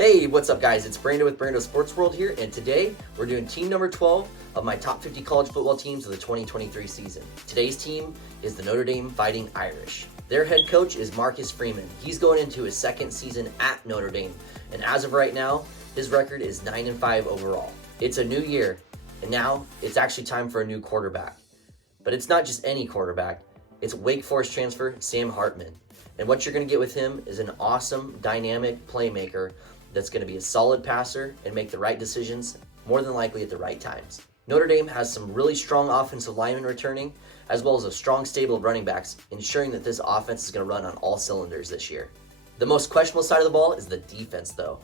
Hey, what's up guys? It's Brando with Brando Sports World here, and today we're doing team number 12 of my top 50 college football teams of the 2023 season. Today's team is the Notre Dame Fighting Irish. Their head coach is Marcus Freeman. He's going into his second season at Notre Dame, and as of right now, his record is 9-5 overall. It's a new year, and now it's actually time for a new quarterback. But it's not just any quarterback, it's Wake Forest transfer Sam Hartman. And what you're going to get with him is an awesome, dynamic playmaker that's going to be a solid passer and make the right decisions, more than likely at the right times. Notre Dame has some really strong offensive linemen returning, as well as a strong stable of running backs, ensuring that this offense is going to run on all cylinders this year. The most questionable side of the ball is the defense, though.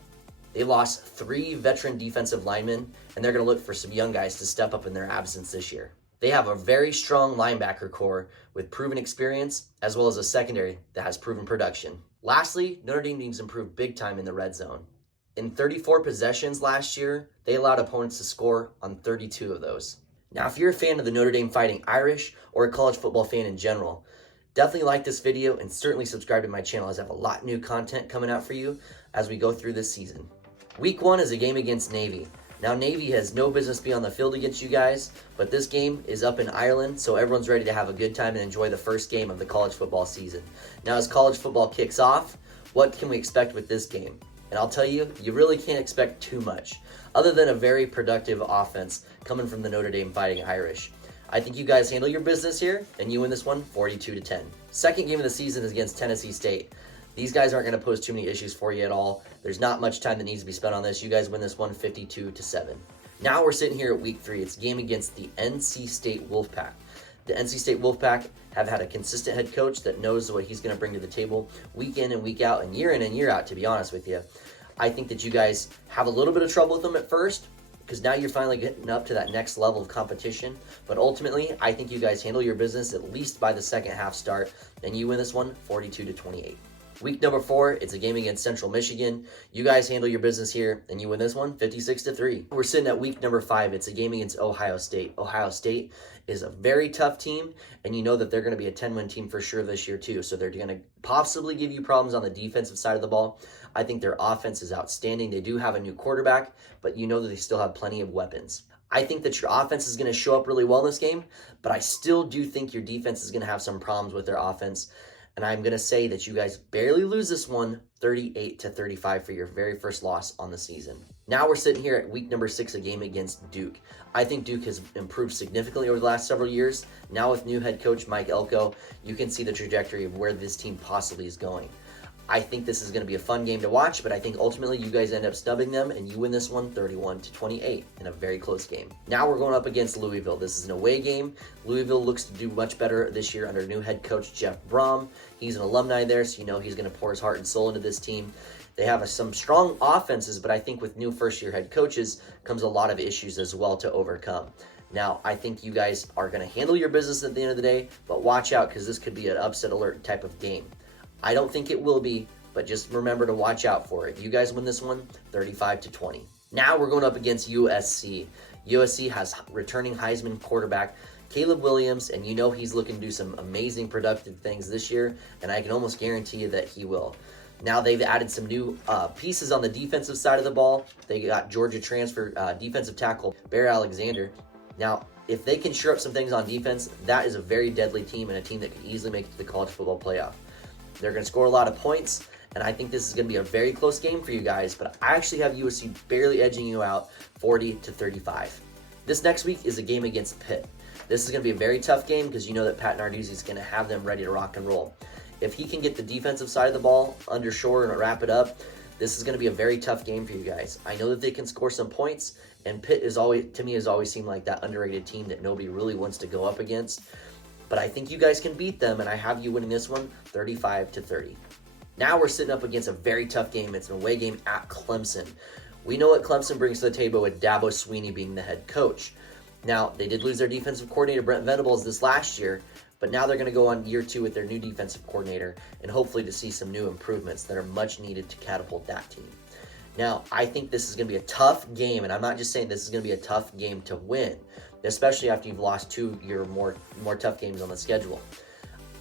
They lost 3 veteran defensive linemen, and they're going to look for some young guys to step up in their absence this year. They have a very strong linebacker core with proven experience, as well as a secondary that has proven production. Lastly, Notre Dame needs to improve big time in the red zone. In 34 possessions last year, they allowed opponents to score on 32 of those. Now, if you're a fan of the Notre Dame Fighting Irish or a college football fan in general, definitely like this video and certainly subscribe to my channel as I have a lot of new content coming out for you as we go through this season. Week 1 is a game against Navy. Now, Navy has no business being on the field against you guys, but this game is up in Ireland, so everyone's ready to have a good time and enjoy the first game of the college football season. Now, as college football kicks off, what can we expect with this game? And I'll tell you, you really can't expect too much, other than a very productive offense coming from the Notre Dame Fighting Irish. I think you guys handle your business here, and you win this one 42-10. Second game of the season is against Tennessee State. These guys aren't going to pose too many issues for you at all. There's not much time that needs to be spent on this. You guys win this one 52-7. Now we're sitting here at week 3. It's a game against the NC State Wolfpack. The NC State Wolfpack have had a consistent head coach that knows what he's going to bring to the table week in and week out and year in and year out, to be honest with you. I think that you guys have a little bit of trouble with them at first because now you're finally getting up to that next level of competition. But ultimately, I think you guys handle your business at least by the second half start, and you win this one 42-28. Week number 4, it's a game against Central Michigan. You guys handle your business here, and you win this one 56-3. We're sitting at week number 5. It's a game against Ohio State. Ohio State is a very tough team, and you know that they're going to be a 10-win team for sure this year too. So they're going to possibly give you problems on the defensive side of the ball. I think their offense is outstanding. They do have a new quarterback, but you know that they still have plenty of weapons. I think that your offense is going to show up really well in this game, but I still do think your defense is going to have some problems with their offense. And I'm going to say that you guys barely lose this one 38-35 for your very first loss on the season. Now we're sitting here at week number 6, a game against Duke. I think Duke has improved significantly over the last several years. Now with new head coach Mike Elko, you can see the trajectory of where this team possibly is going. I think this is going to be a fun game to watch, but I think ultimately you guys end up snubbing them and you win this one 31-28 in a very close game. Now we're going up against Louisville. This is an away game. Louisville looks to do much better this year under new head coach Jeff Brom. He's an alumni there, so you know he's going to pour his heart and soul into this team. They have some strong offenses, but I think with new first-year head coaches comes a lot of issues as well to overcome. Now, I think you guys are going to handle your business at the end of the day, but watch out because this could be an upset alert type of game. I don't think it will be, but just remember to watch out for it. You guys win this one 35-20. Now we're going up against USC. USC has returning Heisman quarterback Caleb Williams, and you know he's looking to do some amazing productive things this year, and I can almost guarantee you that he will. Now they've added some new pieces on the defensive side of the ball. They got Georgia transfer defensive tackle Bear Alexander. Now, if they can shore up some things on defense, that is a very deadly team and a team that could easily make it to the college football playoff. They're going to score a lot of points, and I think this is going to be a very close game for you guys, but I actually have USC barely edging you out 40-35. This next week is a game against Pitt. This is going to be a very tough game because you know that Pat Narduzzi is going to have them ready to rock and roll. If he can get the defensive side of the ball under shore and wrap it up, this is going to be a very tough game for you guys. I know that they can score some points, and Pitt is always, to me, has always seemed like that underrated team that nobody really wants to go up against. But I think you guys can beat them, and I have you winning this one 35-30. Now we're sitting up against a very tough game. It's an away game at Clemson. We know what Clemson brings to the table with Dabo Swinney being the head coach. Now, they did lose their defensive coordinator, Brent Venables, this last year, but now they're going to go on year 2 with their new defensive coordinator and hopefully to see some new improvements that are much needed to catapult that team. Now, I think this is going to be a tough game, and I'm not just saying this is going to be a tough game to win, especially after you've lost 2 of your more tough games on the schedule.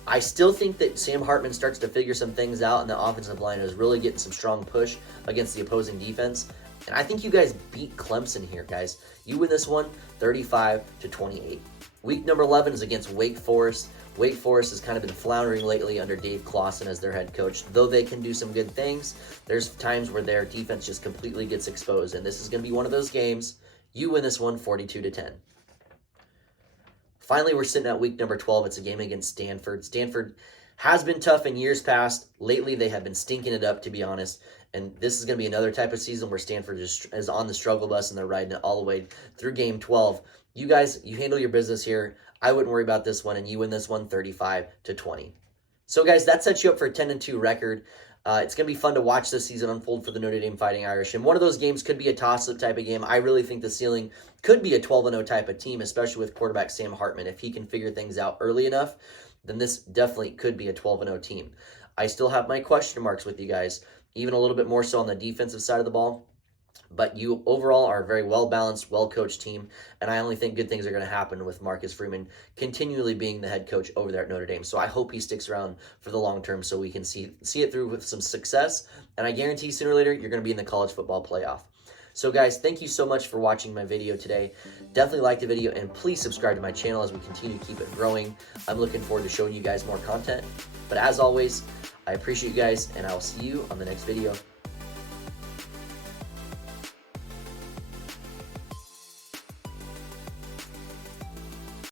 I still think that Sam Hartman starts to figure some things out, and the offensive line is really getting some strong push against the opposing defense. And I think you guys beat Clemson here, guys. You win this one 35-28. Week number 11 is against Wake Forest. Wake Forest has kind of been floundering lately under Dave Clawson as their head coach. Though they can do some good things, there's times where their defense just completely gets exposed, and this is going to be one of those games. You win this one 42-10. Finally, we're sitting at week number 12. It's a game against Stanford. Stanford has been tough in years past. Lately, they have been stinking it up, to be honest. And this is going to be another type of season where Stanford is on the struggle bus and they're riding it all the way through game 12. You guys, you handle your business here. I wouldn't worry about this one, and you win this one 35-20. So, guys, that sets you up for a 10-2 record. It's going to be fun to watch this season unfold for the Notre Dame Fighting Irish. And one of those games could be a toss-up type of game. I really think the ceiling could be a 12-0 type of team, especially with quarterback Sam Hartman. If he can figure things out early enough, then this definitely could be a 12-0 team. I still have my question marks with you guys, even a little bit more so on the defensive side of the ball. But you overall are a very well-balanced, well-coached team, and I only think good things are going to happen with Marcus Freeman continually being the head coach over there at Notre Dame. So I hope he sticks around for the long term so we can see it through with some success, and I guarantee sooner or later you're going to be in the college football playoff. So guys, thank you so much for watching my video today. Definitely like the video, and please subscribe to my channel as we continue to keep it growing. I'm looking forward to showing you guys more content. But as always, I appreciate you guys, and I will see you on the next video.